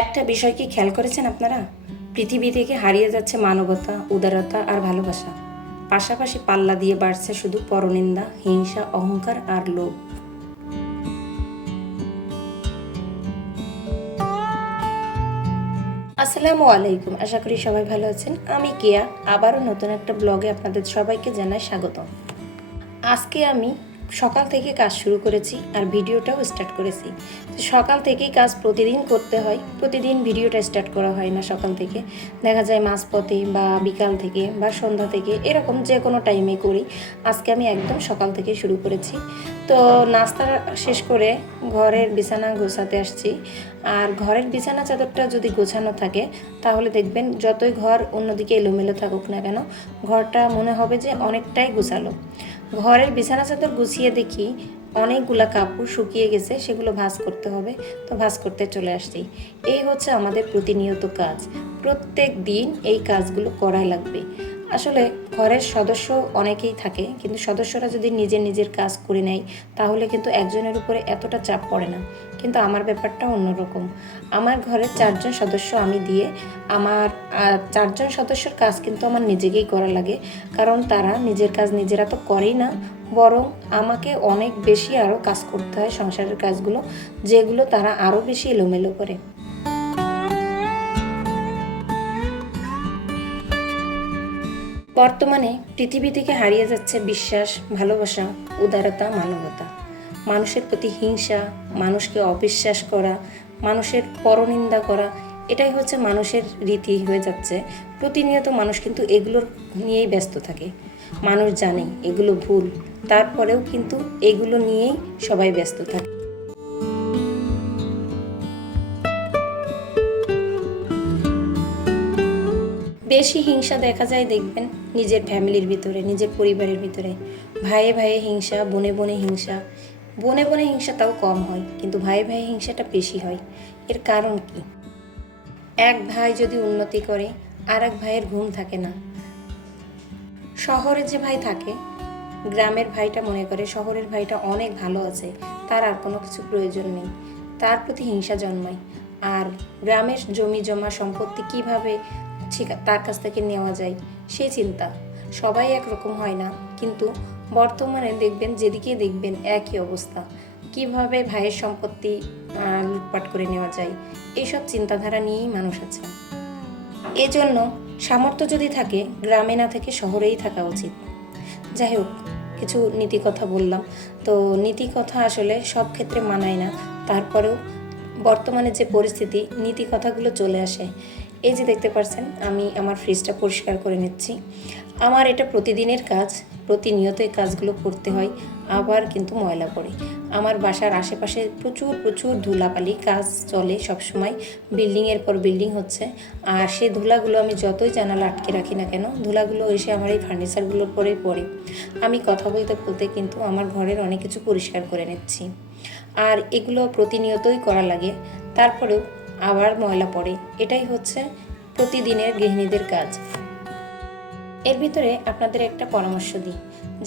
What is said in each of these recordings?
একটা বিষয় কি খেয়াল করেছেন আপনারা? পৃথিবী থেকে হারিয়ে যাচ্ছে মানবতা, উদারতা আর ভালোবাসা। পাশাপাশি পাল্লা দিয়ে বাড়ছে শুধু পরনিন্দা, হিংসা, অহংকার আর লোভ। আসসালামু আলাইকুম। আশা করি সবাই ভালো আছেন। আমি কেয়া। আবারও নতুন একটা ব্লগে আপনাদের সবাইকে জানাই স্বাগতম। আজকে আমি সকাল থেকে কাজ শুরু করেছি আর ভিডিওটাও স্টার্ট করেছি। সকাল থেকেই কাজ প্রতিদিন করতে হয়। প্রতিদিন ভিডিওটা স্টার্ট করা হয় না সকাল থেকে। দেখা যায় মাঝপথে বা বিকাল থেকে বা সন্ধ্যা থেকে, এরকম যে কোনো টাইমে করি। আজকে আমি একদম সকাল থেকে শুরু করেছি। তো নাস্তা শেষ করে ঘরের বিছানা গোছাতে আসছি। আর ঘরের বিছানা চাদরটা যদি গোছানো থাকে, তাহলে দেখবেন যতই ঘর অন্যদিকে এলোমেলো থাকুক না কেন, ঘরটা মনে হবে যে অনেকটাই গোছালো। ঘরের বিছানা চাদর গুছিয়ে দেখি অনেকগুলা কাপড় শুকিয়ে গেছে, সেগুলো ভাঁজ করতে হবে। তো ভাঁজ করতে চলে আসছি। এই হচ্ছে আমাদের প্রতিনিয়ত কাজ। প্রত্যেক দিন এই কাজগুলো করাই লাগবে। আসলে ঘরের সদস্য অনেকেই থাকে, কিন্তু সদস্যরা যদি নিজের নিজের কাজ করে নেয়, তাহলে কিন্তু একজনের উপরে এতটা চাপ পড়ে না। কিন্তু আমার ব্যাপারটা অন্যরকম। আমার ঘরের চারজন সদস্য আমি দিয়ে আমার চারজন সদস্যর কাজ কিন্তু আমার নিজেকেই করা লাগে। কারণ তারা নিজের কাজ নিজেরা তো করেই না বরং আমাকে অনেক বেশি আরও কাজ করতে হয় সংসারের কাজগুলো, যেগুলো তারা আরও বেশি এলোমেলো করে। বর্তমানে পৃথিবী থেকে হারিয়ে যাচ্ছে বিশ্বাস, ভালোবাসা, উদারতা, মানবতা। মানুষের প্রতি হিংসা, মানুষকে অবিশ্বাস করা, মানুষের পরনিন্দা করা, এটাই হচ্ছে মানুষের রীতি হয়ে যাচ্ছে। প্রতিনিয়ত মানুষ কিন্তু এগুলোর নিয়েই ব্যস্ত থাকে। মানুষ জানে, এগুলো ভুল। তারপরেও কিন্তু এগুলো নিয়েই সবাই ব্যস্ত থাকে। বেশি হিংসা দেখা যায় দেখবেন নিজের ফ্যামিলির ভিতরে, নিজের পরিবারের ভিতরে। ভাইয়ে ভাইয়ে হিংসা, বনে বনে হিংসা। বনে বনে হিংসা তাও কম হয়, কিন্তু ভাইয়ে ভাইয়ে হিংসাটা বেশি হয়। এর কারণ কি? এক ভাই যদি উন্নতি করে আর এক ভাইয়ের ঘুম থাকে না। শহরে যে ভাই থাকে, গ্রামের ভাইটা মনে করে শহরের ভাইটা অনেক ভালো আছে, তার আর কোনো কিছু প্রয়োজন নেই। তার প্রতি হিংসা জন্মায়। আর গ্রামের জমি জমা সম্পত্তি কীভাবে ঠিক- তার কাছ থেকে নেওয়া যায় সেই চিন্তা। সবাই একরকম হয় না, কিন্তু বর্তমানে দেখবেন যেদিকে দেখবেন একই অবস্থা। কীভাবে ভাইয়ের সম্পত্তি লুটপাট করে নেওয়া যায় এইসব চিন্তাধারা নিয়েই মানুষ আছে। এজন্য সামর্থ্য যদি থাকে, গ্রামে না থেকে শহরেই থাকা উচিত। যাই হোক কিছু নীতি কথা বললাম। তো নীতি কথা আসলে সব ক্ষেত্রে মানায় না। তারপরেও বর্তমানে যে পরিস্থিতি, নীতি কথাগুলো চলে আসে। এই যে দেখতে পারছেন, আমি আমার ফ্রিজটা পরিষ্কার করে নিচ্ছি। আমার এটা প্রতিদিনের কাজ। প্রতিনিয়ত এই কাজগুলো করতে হয়, আবার কিন্তু ময়লা পড়ে। আমার বাসার আশেপাশে প্রচুর প্রচুর ধুলাপালি কাজ চলে সবসময়। বিল্ডিংয়ের পর বিল্ডিং হচ্ছে। আর সেই ধুলাগুলো আমি যতই জানালা আটকে রাখি না কেন, ধুলাগুলো এসে আমার এই ফার্নিচারগুলোর পরেই পড়ে। আমি কথা বলতে বলতে কিন্তু আমার ঘরের অনেক কিছু পরিষ্কার করে নিচ্ছি। আর এগুলো প্রতিনিয়তই করা লাগে। তারপরেও আবার ময়লা পড়ে। এটাই হচ্ছে প্রতিদিনের গৃহিণীদের কাজ। এর ভিতরে আপনাদের একটা পরামর্শ দিই।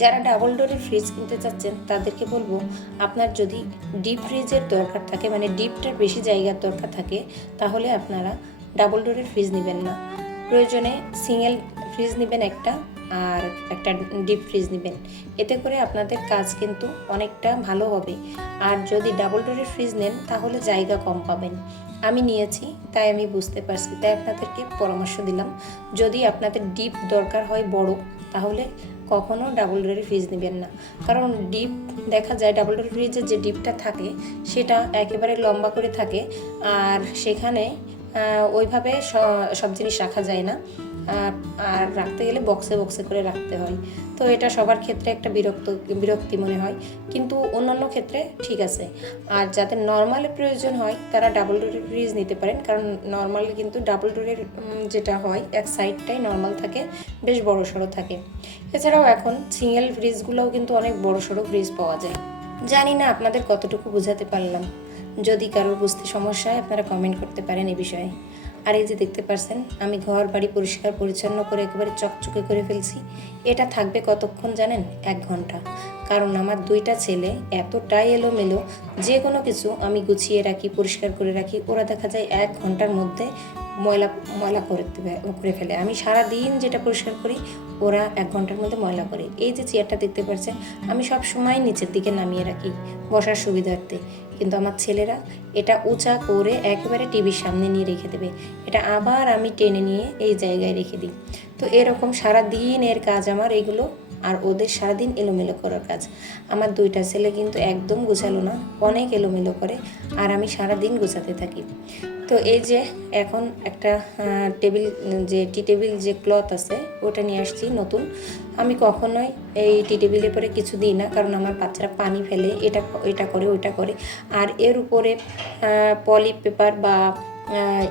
যারা ডাবল ডোরের ফ্রিজ কিনতে চাচ্ছেন, তাদেরকে বলব, আপনার যদি ডিপ ফ্রিজের দরকার থাকে মানে ডিপটার বেশি জায়গার দরকার থাকে, তাহলে আপনারা ডাবল ডোরের ফ্রিজ নেবেন না। প্রয়োজনে সিঙ্গেল ফ্রিজ নেবেন একটা, আর একটা ডিপ ফ্রিজ নেবেন। এতে করে আপনাদের কাজ কিন্তু অনেকটা ভালো হবে। আর যদি ডাবল ডোরের ফ্রিজ নেন, তাহলে জায়গা কম পাবেন। আমি নিয়েছি, তাই আমি বুঝতে পারছি, তাই আপনাদেরকে পরামর্শ দিলাম। যদি আপনাদের ডিপ দরকার হয় বড়, তাহলে কখনও ডাবল ডোরের ফ্রিজ নেবেন না। কারণ ডিপ, দেখা যায় ডাবল ডোর ফ্রিজের যে ডিপটা থাকে, সেটা একেবারে লম্বা করে থাকে, আর সেখানে ওইভাবে সব জিনিস রাখা যায় না। আর রাখতে গেলে বক্সে বক্সে করে রাখতে হয়। তো এটা সবার ক্ষেত্রে একটা বিরক্ত, বিরক্তি মনে হয়। কিন্তু অন্যান্য ক্ষেত্রে ঠিক আছে। আর যাদের নর্মাল প্রয়োজন হয়, তারা ডাবল ডোরের ফ্রিজ নিতে পারেন। কারণ নর্মালি কিন্তু ডাবল ডোরের যেটা হয়, এক সাইডটাই নর্মাল থাকে, বেশ বড় সড়ো থাকে। এছাড়াও এখন সিঙ্গেল ফ্রিজগুলোও কিন্তু অনেক বড় সড়ো ফ্রিজ পাওয়া যায়। জানি না আপনাদের কতটুকু বোঝাতে পারলাম। যদি কারোর বুঝতে সমস্যা হয়, আপনারা কমেন্ট করতে পারেন এ বিষয়ে। আর এই যে দেখতে পারছেন, আমি ঘর বাড়ি পরিষ্কার পরিচ্ছন্ন করে একেবারে চকচকে করে ফেলছি। এটা থাকবে কতক্ষণ জানেন? এক ঘণ্টা। কারণ আমার দুইটা ছেলে এতটাই এলোমেলো, যে কোনো কিছু আমি গুছিয়ে রাখি, পরিষ্কার করে রাখি, ওরা দেখা যায় এক ঘণ্টার মধ্যে ময়লা ময়লা করে দেবে- করে ফেলে। আমি সারা দিন যেটা পরিষ্কার করি, ওরা এক ঘণ্টার মধ্যে ময়লা করে। এই যে চেয়ারটা দেখতে পাচ্ছেন আমি সব সময় নিচের দিকে নামিয়ে রাখি বসার সুবিধার্থে। কিন্তু আমার ছেলেরা এটা উঁচা করে একেবারে টিভির সামনে নিয়ে রেখে দেবে। এটা আবার আমি টেনে নিয়ে এই জায়গায় রেখে দিই। তো এরকম সারা দিন এর কাজ আমার এগুলো, আর ওদের সারাদিন এলোমেলো করার কাজ। আমার দুইটা ছেলে কিন্তু একদম গোছালো না, অনেক এলোমেলো করে, আর আমি সারাদিন গোছাতে থাকি। তো এই যে এখন একটা টেবিল যে টি টেবিল যে ক্লথ আছে, ওটা নিয়ে আসছি নতুন। আমি কখনোই এই টি টেবিলের পরে কিছু দিই না, কারণ আমার বাচ্চারা পানি ফেলে, এটা এটা করে, ওইটা করে। আর এর উপরে পলি পেপার বা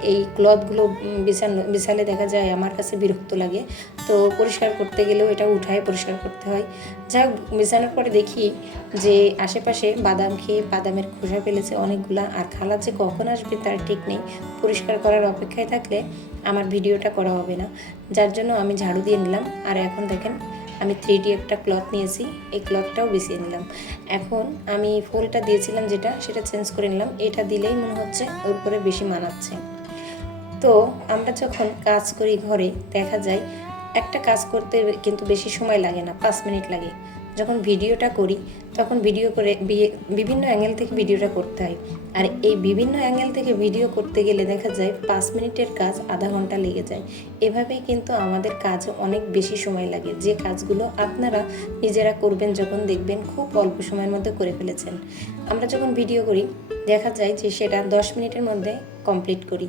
এই ক্লথগুলো বিছানো বিছালে দেখা যায় আমার কাছে বিরক্ত লাগে। তো পরিষ্কার করতে গেলেও এটা উঠায় পরিষ্কার করতে হয়। যা হোক, বিছানোর পরে দেখি যে আশেপাশে বাদাম খেয়ে বাদামের খোসা ফেলেছে অনেকগুলা। আর খালা যে কখন আসবে তার ঠিক নেই। পরিষ্কার করার অপেক্ষায় থাকলে আমার ভিডিওটা করা হবে না। যার জন্য আমি ঝাড়ু দিয়ে নিলাম। আর এখন দেখেন আমি থ্রি ডি একটা ক্লথ নিয়েছি। এই ক্লথটাও বিছিয়ে নিলাম। এখন আমি ফুলটা দিয়েছিলাম যেটা, সেটা চেঞ্জ করে নিলাম। এটা দিলেই মনে হচ্ছে ওর উপরে বেশি মানাচ্ছে। তো আমরা যখন কাজ করি ঘরে, দেখা যায় একটা কাজ করতে কিন্তু বেশি সময় লাগে না, পাঁচ মিনিট লাগে। যখন ভিডিওটা করি, তখন ভিডিও করে বিভিন্ন অ্যাঙ্গেল থেকে ভিডিওটা করতে হয়। আর এই বিভিন্ন অ্যাঙ্গেল থেকে ভিডিও করতে গেলে দেখা যায় পাঁচ মিনিটের কাজ আধা ঘণ্টা লেগে যায়। এভাবেই কিন্তু আমাদের কাজ অনেক বেশি সময় লাগে। যে কাজগুলো আপনারা নিজেরা করবেন যখন দেখবেন খুব অল্প সময়ের মধ্যে করে ফেলেছেন। আমরা যখন ভিডিও করি, দেখা যায় যে সেটা দশ মিনিটের মধ্যে কমপ্লিট করি।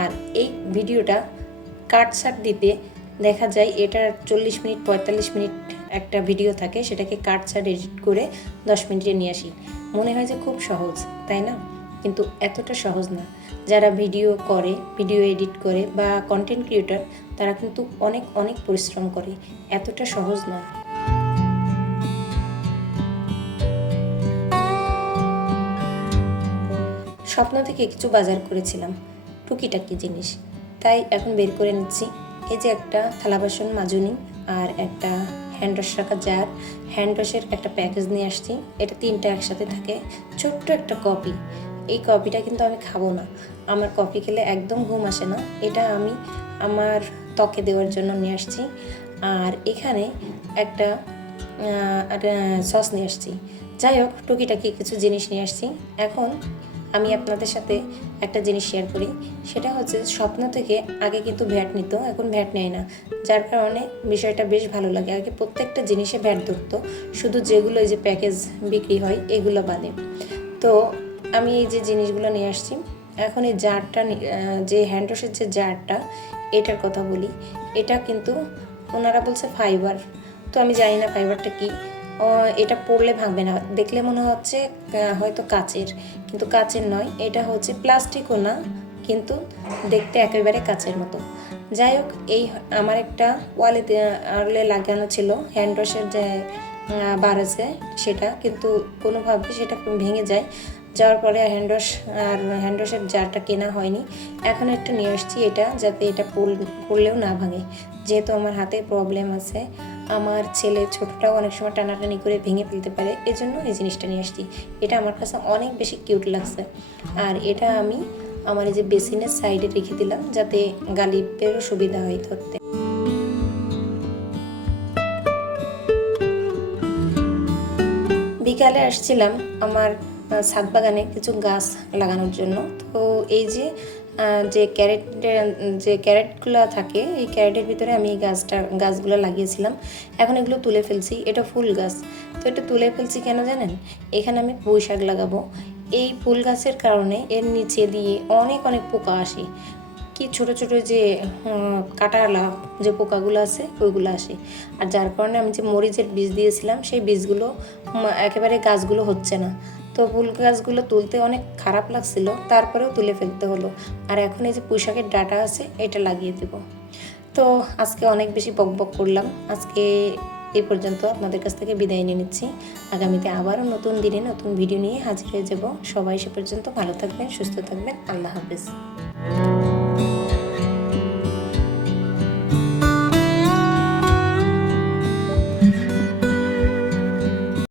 আর এই ভিডিওটা কাট সাট দিতে দেখা যায় এটা চল্লিশ মিনিট, পঁয়তাল্লিশ মিনিট একটা ভিডিও থাকে, সেটাকে কাট সাট এডিট করে দশ মিনিটে নিয়ে আসি। মনে হয় যে খুব সহজ, তাই না? কিন্তু এতটা সহজ না। যারা ভিডিও করে, ভিডিও এডিট করে বা কন্টেন্ট ক্রিয়েটর তারা কিন্তু অনেক অনেক পরিশ্রম করে। এতটা সহজ নয়। স্বপ্ন থেকে কিছু বাজার করেছিলাম, টুকিটাকি জিনিস। তাই এখন বের করে নিচ্ছি। এই যে একটা থালা বাসন মাজুনি আর একটা হ্যান্ড ওয়াশ রাখার জার হ্যান্ড ওয়াশের একটা প্যাকেজ নিয়ে আসছি। এটা তিনটা একসাথে থাকে। ছোট্ট একটা কপি। এই কপিটা কিন্তু আমি খাব না। আমার কফি খেলে একদম ঘুম আসে না। এটা আমি আমার ত্বকে দেওয়ার জন্য নিয়ে আসছি। আর এখানে একটা সস নিয়ে আসছি। যাই হোক, টুকিটাকি কিছু জিনিস নিয়ে আসছি। এখন আমি আপনাদের সাথে একটা জিনিস শেয়ার করি। সেটা হচ্ছে স্বপ্ন থেকে আগে কিন্তু ভ্যাট নিত, এখন ভ্যাট নেয় না। যার কারণে বিষয়টা বেশ ভালো লাগে। আগে প্রত্যেকটা জিনিসে ভ্যাট ধরতো, শুধু যেগুলো এই যে প্যাকেজ বিক্রি হয়, এগুলো বাদে। তো আমি এই যে জিনিসগুলো নিয়ে আসছি, এখন এই জারটা যে হ্যান্ড ওয়াশের যে জারটা, এটার কথা বলি। এটা কিন্তু ওনারা বলছে ফাইবার তো আমি জানি না ফাইবারটা কি। এটা পড়লে ভাঙবে না। দেখলে মনে হচ্ছে হয়তো কাচের, কিন্তু কাচের নয়। এটা হচ্ছে প্লাস্টিকও না, কিন্তু দেখতে একেবারে কাচের মতো। যাই হোক, এই আমার একটা ওয়ালে আরলে লাগানো ছিল হ্যান্ড ওয়াশের যে বার আছে সেটা, কিন্তু কোনোভাবে সেটা ভেঙে যায়। যাওয়ার পরে হ্যান্ড ওয়াশ আর হ্যান্ড ওয়াশের জারটা কেনা হয়নি। এখন একটা নিয়ে আসছি এটা, যাতে এটা পড়- পড়লেও না ভাঙে। যেহেতু আমার হাতে প্রবলেম আছে, আমার ছেলে ছোটটাও অনেক সময় টানাটানি করে ভেঙে ফেলতে পারে, এজন্য এই জিনিসটা নিয়ে আসছি। এটা আমার কাছে অনেক বেশি কিউট লাগছে। আর এটা আমি আমার এই যে বেসিনের সাইডে রেখে দিলাম, যাতে গালিপেরও সুবিধা হয় ধরতে। বিকালে আসছিলাম আমার ছাদ বাগানে কিছু গাছ লাগানোর জন্য। তো এই যে যে ক্যারেট, যে ক্যারেটগুলো থাকে, এই ক্যারেটের ভিতরে আমি এই গাছটা, গাছগুলো লাগিয়েছিলাম। এখন এগুলো তুলে ফেলছি। এটা ফুল গাছ। তো এটা তুলে ফেলছি কেন জানেন? এখানে আমি পুঁই শাক লাগাবো। এই ফুল গাছের কারণে এর নিচে দিয়ে অনেক অনেক পোকা আসে। কি ছোট ছোট যে কাটালা যে পোকাগুলো আছে, ওইগুলো আসে। আর যার কারণে আমি যে মরিচের বীজ দিয়েছিলাম, সেই বীজগুলো একেবারে গাছগুলো হচ্ছে না। তো ফুল গাছগুলো তুলতে অনেক খারাপ লাগছিল, তারপরেও তুলে ফেলতে হলো। আর এখন এই যে পুঁইশাকের ডাটা আছে, এটা লাগিয়ে দেব। তো আজকে অনেক বেশি বক বক করলাম। আজকে এই পর্যন্ত আপনাদের কাছ থেকে বিদায় নিয়ে নিচ্ছি। আগামীতে আবারও নতুন দিনে নতুন ভিডিও নিয়ে হাজির হয়ে যাব। সবাই সে পর্যন্ত ভালো থাকবেন, সুস্থ থাকবেন। আল্লাহ হাফিজ।